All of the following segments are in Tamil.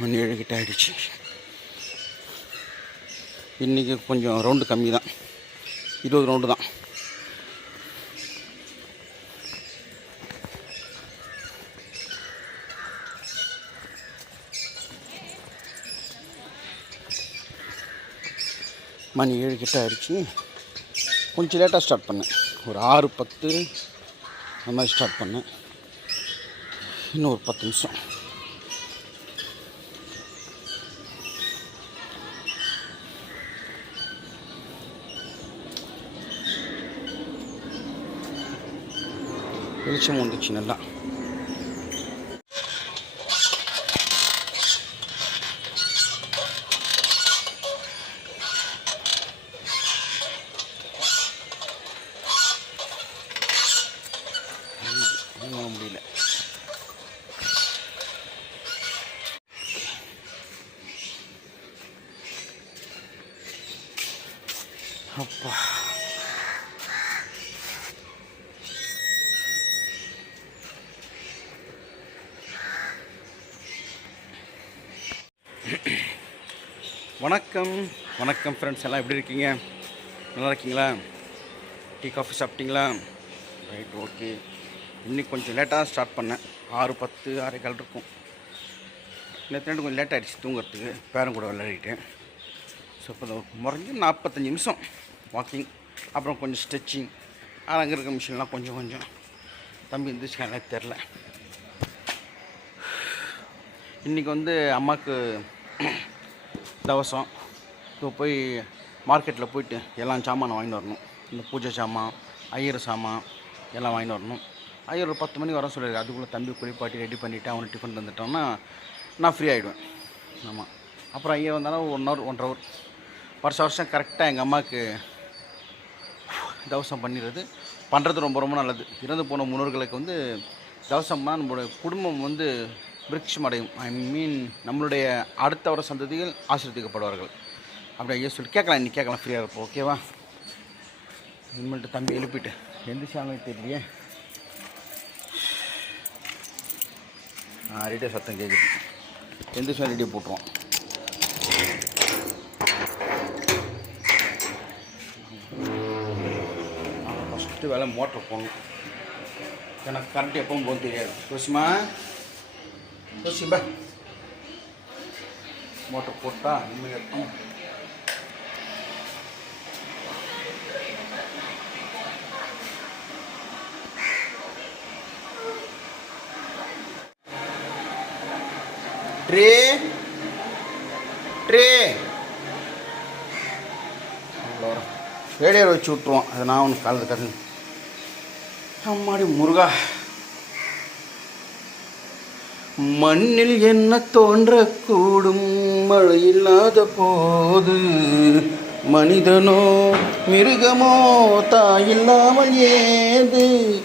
மணி ஏழு கிட்ட ஆயிடுச்சு. இன்றைக்கி கொஞ்சம் ரவுண்டு கம்மி தான் இருபது ரவுண்டு தான். மணி ஏழு கிட்ட ஆயிடுச்சு. கொஞ்சம் லேட்டாக ஸ்டார்ட் பண்ணேன். ஒரு ஆறு பத்து அந்த மாதிரி ஸ்டார்ட் பண்ணேன். இன்னும் ஒரு பத்து நிமிஷம். வெளிச்சம் வந்துச்சு நல்லா. முடியல அப்பா. வணக்கம். வணக்கம் ஃப்ரெண்ட்ஸ் எல்லாம் எப்படி இருக்கீங்க? நல்லா இருக்கீங்களா? டீ காஃபி சாப்பிட்டீங்களா? ரைட் ஓகே இன்னைக்கு கொஞ்சம் லேட்டாக ஸ்டார்ட் பண்ணேன். ஆறு பத்து ஆறே கால் இருக்கும் நேற்று கொஞ்சம் லேட் ஆகிடுச்சு தூங்குறதுக்கு. பேரன் கூட விளையாடிட்டேன். ஸோ இப்போ முறைஞ்சு நாற்பத்தஞ்சு நிமிஷம். வாக்கிங் அப்புறம் கொஞ்சம் ஸ்ட்ரெச்சிங் அங்கே இருக்க மிஷின்லாம் கொஞ்சம் கொஞ்சம். தம்பி இருந்துச்சு எனக்கு தெரில இன்றைக்கி வந்து அம்மாவுக்கு தவசம் இப்போ போய் மார்க்கெட்டில் போயிட்டு எல்லாம் சாமானை வாங்கிட்டு வரணும். இந்த பூஜை சாமான் ஐயர் சாமான் எல்லாம் வாங்கிட்டு வரணும். ஐயர் ஒரு பத்து மணி வர சொல்லிடுது அதுக்குள்ளே தம்பி குளிப்பாட்டி ரெடி பண்ணிவிட்டு அவனை டிஃபன் தந்துட்டோன்னா நான் ஃப்ரீ ஆகிடுவேன் ஆமாம் அப்புறம் ஐயர் வந்தாலும் ஒன் ஹவர் ஒன்றரை ஹவர் வருஷம் வருஷம் கரெக்டாக எங்கள் அம்மாவுக்கு தவசம் பண்ணிடுறது. பண்ணுறது ரொம்ப ரொம்ப நல்லது. இறந்து போன முன்னோர்களுக்கு வந்து தவசம்னா நம்மளோட குடும்பம் வந்து விருட்சம் ஐ மீன் நம்மளுடைய அடுத்த வர சந்ததிகள் ஆசிரியப்படுவார்கள் அப்படி ஐயா சொல்லி கேட்கலாம் இன்னைக்கு கேட்கலாம் ஃப்ரீயாக இருப்போம் ஓகேவா இனிமேல்ட்டு தம்பி எழுப்பிட்டு எந்திரிச்சாங்க தெரியலையே? ரெடியாக சத்தம் கேட்குது எந்திரிச்சா ரெடியாக போட்டுருவோம். ஃபஸ்ட்டு வேலை மோட்ரு போகணும் எனக்கு கரண்ட் எப்பவும் போக தெரியாது. ரோசிமா ரோசிபா மோட்டர் போட்டா நிம்மதியாக இருக்கும். ட்ரே. ட்ரே. ரேடியோ வச்சு விட்ருவோம் அதை நான் ஒன்று காலத்து கருங்க அம்மாடி முருகா. மண்ணில் என்ன தோன்றக்கூடும் மழை இல்லாத போது? மனிதனோ மிருகமோ தாயில்லாமல் ஏது?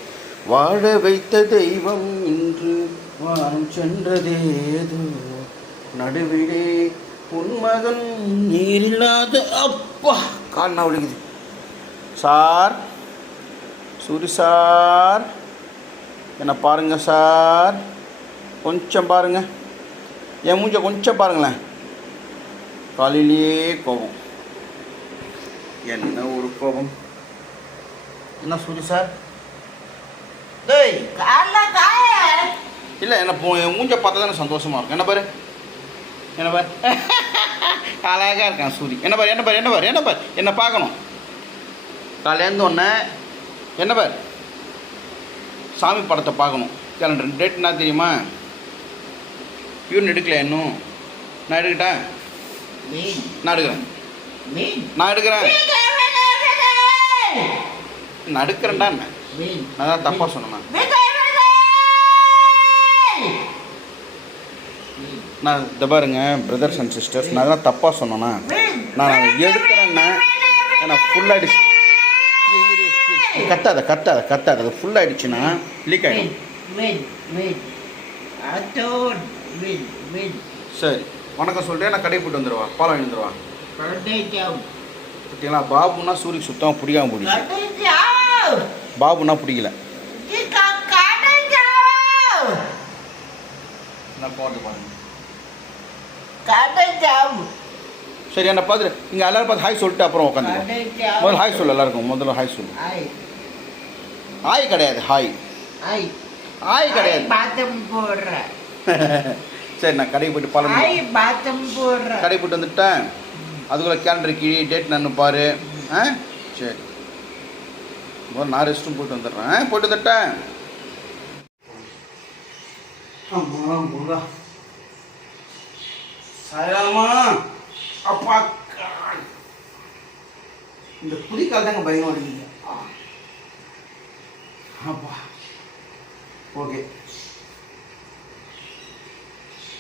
வாழ வைத்த தெய்வம் இன்று வானம் சென்றதேது? நடுவிலே உன்மகன் நீரில்லாத அப்பா. கால் நான் சார் சூரி சார். என்ன பாருங்க சார். கொஞ்சம் பாருங்க. என் மூஞ்ச கொஞ்சம் பாருங்களேன். காலையிலேயே கோபம். என்ன ஒரு கோபம்? என்ன சூரி சார்? டேய்! இல்லை என்ன போ என் மூஞ்ச பார்த்தா தானே சந்தோஷமா இருக்கும். என்ன பாரு? என்ன பாரு? அழகாக இருக்கான் சூரி. என்ன பாரு என்ன பாரு என்ன பாரு என்ன பாரு? என்ன பார்க்கணும். காலையிலேருந்து ஒன்று என்ன பாரு? சாமி படத்தை பார்க்கணும். கேலண்டர் டேட் என்ன தெரியுமா? பியூன் எடுக்கல இன்னும் நான் எடுக்கட்டா நான் எடுக்கிறேன். நான் எடுக்கிறேன். நான் எடுக்கிறேன்டா நான் தான் தப்பாக சொன்னேன். நான் இந்த பாருங்க பிரதர்ஸ் அண்ட் சிஸ்டர்ஸ் நான் தான் தப்பாக சொன்னேன்னா நான் எடுக்கிறேன்னா ஏன்னா ஃபுல்லாகிடுச்சு கத்தாத கத்தாத கத்தாத அது ஃபுல்லாகிடுச்சுன்னா லீக் ஆகிடும் சரி. வணக்கம் சொல்லிட்டு நான் கடை போட்டு வந்துடுவா பாலம் வாங்கி வந்துடுவா பார்த்தீங்களா பாபுனா சூரிய சுத்தமாக பிடிக்காம பிடிக்கும் பாபுனா பிடிக்கல. சரி என்ன பார்த்துட்டு இங்கே எல்லாரும் பார்த்து ஹாய் சொல்லிட்டு அப்புறம் உட்காந்து முதல்ல ஹாய் சொல்லு எல்லாருக்கும். முதல்ல ஹாய் சொல்லு. ஹாய் கிடையாது ஹாய் ஹாய் கிடையாது. சரி நான் கடைக்கு போயிட்டு பழம் கடை போயிட்டு வந்துட்டேன். அதுக்குள்ளே கேலண்டர் கிழி டேட் நான் பாரு. ஆ? சரி. முதல்ல நான் ரெஸ்ட்டும் போயிட்டு வந்துடுறேன். ஆ? போயிட்டு வந்துட்டேன். அப்பா கால். இந்த புதிக்கால் தாங்க பயம் அடிக்குது அப்பா. ஓகே.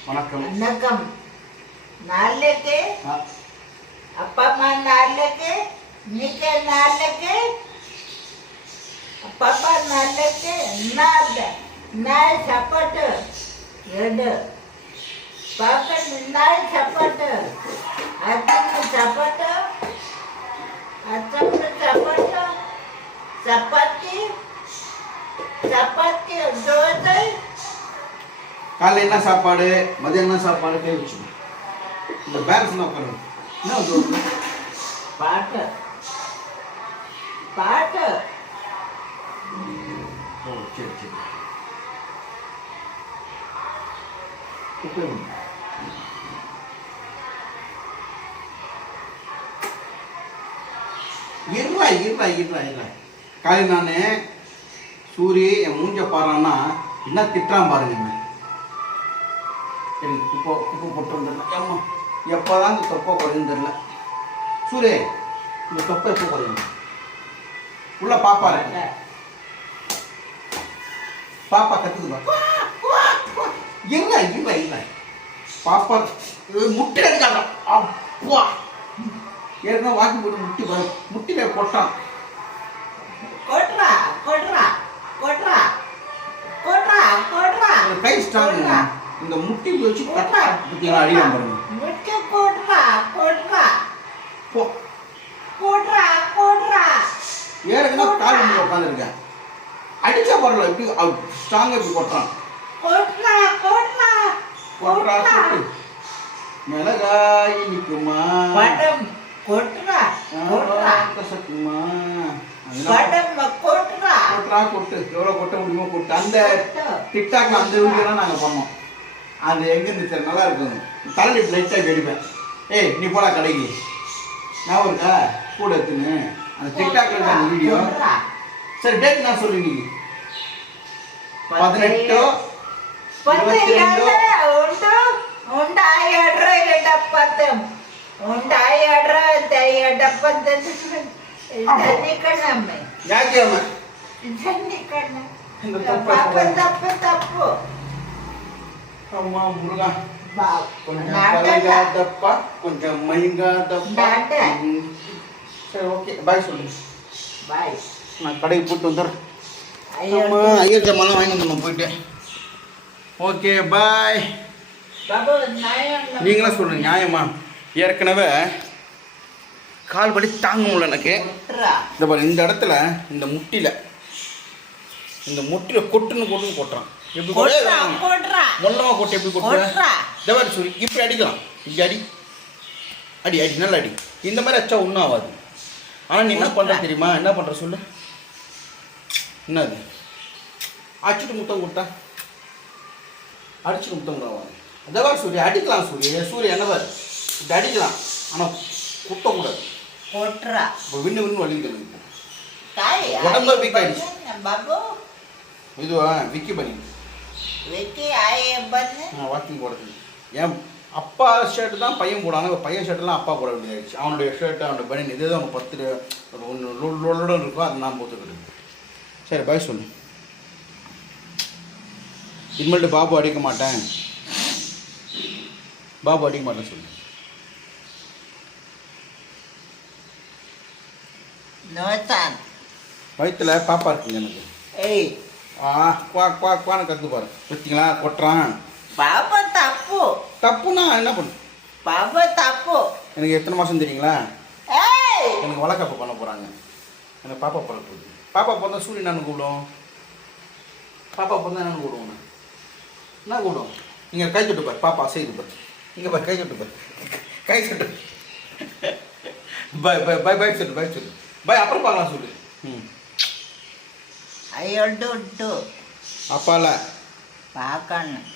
வணக்கம் வணக்கம் நாளைக்கு ஆ, அப்பா அம்மா நாளைக்கு நீக்க நாளைக்கு அப்பா அப்பா நாளைக்கு நாள் நாள் சப்பாட்டு எடு பாப்பா நாள் சப்பாட்டு அத்தனை சப்பாட்டு அத்தனை சப்பாட்டு சப்பாத்தி சப்பாத்தி தோசை காலைல என்ன சாப்பாடு? மதியம் என்ன சாப்பாடு? கை வச்சு இந்த என்ன உட்காரு என்ன ஒரு- பாட்டு பாட்டு ஓ சரி சரி. வேணும். இருடா இருடா இருடா இருடா. காலை நான் சூரி என் மூஞ்ச பாறான்னா என்ன திட்டுறான் பாருங்க இவன். எனக்கு குப்பை குப்பை போட்டு வந்துடல ஏம்மா எப்போதான் இந்த தொப்பை குறையும் தெரியல. சூரிய இந்த தொப்பை எப்போ குறையும்? உள்ள பாப்பா இருக்கு பாப்பா கத்துக்குதா இல்ல இல்ல இல்ல பாப்பா முட்டை எடுக்காத அப்பா. ஏற்கனவே வாக்கி போட்டு முட்டி பாரு. முட்டில கொட்டான் கொட்றா கொட்றா கொட்றா கொட்றா கொட்றா ஒரு கை ஸ்ட்ராங் இந்த முட்டி வச்சு கட்டா. பத்தியா அடிக்கலாம் பாருங்க முட்டை கொட்றா கொட்றா போ. கொட்றா கொட்றா ஏற்கனவே கால் முடி உட்காந்துருக்கேன் அடிச்சா பரவாயில்ல எப்படி ஸ்ட்ராங்கா இப்படி கொட்டுறான். கொட்றா கொட்டுறா. கொட்றா கொட்டு. மிளகாய் நிற்குமா படம் படம் கொட்றா கொட்டுறா. கொட்டு. எவ்வளோ கொட்ட முடியுமோ கொட்டு. அந்த டிக்டாக்ல அந்த வீடியோ தான் நாங்கள் பண்ணோம். அது எங்க இருந்துச்சு நல்லா இருக்கும் தலையில் லைட்டாக வெடிப்பேன் ஏய் நீ போடா கடைக்கு ஞாபகம் இருக்கா கூட எடுத்துன்னு அந்த டிக்டாக்ல இருக்க அந்த வீடியோ கொட்றா. சரி டேட் நான் சொல்லு நீ பதினெட்டு பத்து இருபத்தி ரெண்டு ಉಂಟು ಉಂಟಾಯಡ್ರ ಎಡಪ್ಪತ್ತು ಉಂಟಾಯಡ್ರ ಎಡಪ್ಪತ್ತು ಜನಿ ಕಣ್ಣಮ್ಮ ஞாயிற்றுக்கிழமை ಜನಿ ಕಣ್ಣ இந்த தப்பு ತಪ್ಪು ತಪ್ಪು ತಪ್ಪು அம்மா முருகா. கொஞ்சம் பழையாதப்பா கொஞ்சம் மயங்காதப்பா. சரி ஓகே. பாய் சொல்லுங்க பாய் நான் கடைக்கு போட்டு வந்துடுறேன். ஐயர் ஜாமான்லாம் வாங்கிட்டு நம்ம போயிட்டு. ஓகே பாய் நீங்களாம் சொல்லுங்க நியாயமா? ஏற்கனவே கால் வலி தாங்க முடியல எனக்கு. இந்த இந்த இடத்துல இந்த முட்டியில் இந்த முட்டியில் கொட்டுன்னு கொட்டுன்னு கொட்டுறான். எப்படி ஒன்றரை எப்படி கொட்டுறா இந்த மாதிரி சுரி அடிக்கலாம். இப்படி அடி. அடி அடி நல்லா அடி. இந்த மாதிரி அச்சா ஒன்றும் ஆகாது. ஆனால் நீ என்ன பண்ணுற தெரியுமா? என்ன பண்ணுற சொல்லு. என்னது? அடிச்சுட்டு முத்தம் கொடுத்தா அடிச்சுட்டு முத்தம் கொடுவாங்க அதவா சூரிய அடிக்கலாம் சூரிய சூரிய என்னவர் இப்படி அடிக்கலாம். ஆனால் குத்தக்கூடாது கொட்டுறா இப்போ விண்ணு விண்ணு வலிக்கிறது உடம்பு வீக் ஆயிடுச்சு. இதுவா விக்கி பண்ணி வாக்கிங் போடுறது என் அப்பா ஷர்ட் தான் பையன் போடாங்க பையன் ஷர்ட்லாம் அப்பா போட வேண்டியதாச்சு அவனுடைய ஷர்ட் அவனோட பனியன் இதே தான் பத்து ஒன்று லோடன் இருக்கோ அது நான் போத்துக்கிட்டு சரி பாய் சொல்லு இனிமேல்ட்டு பாபு அடிக்க மாட்டேன். பாபு அடிக்க மாட்டேன் சொல்லு. வயிற்றுல பாப்பா இருக்குங்க எனக்கு. ஏய் ஆ குவா குவா குவான்னு கத்து பாரு. பார்த்தீங்களா? கொட்டுறான். பாபா தப்பு. தப்புனா என்ன பண்ணு? பாபா தப்பு. எனக்கு எத்தனை மாதம் தெரியுங்களா? எனக்கு வழக்கப்ப பண்ண போகிறாங்க எனக்கு பாப்பா பிறக்க பாப்பா பிறந்தா சூரியன் நான் கூப்பிடும்? பாப்பா பிறந்தா என்னன்னு கூப்பிடுவோம் என்ன கூப்பிடும்? நீங்கள் கை சொட்டு பார். பாப்பா செய்து பார். இங்கே பார் கை சொட்டு பார். கை சொட்டு பை பை பை பை சொல்லு பை சொல்லு பை அப்புறம் பார்க்கலாம் சொல்லு. ம். ஐயோ டு டு அப்பால பார்க்கணும்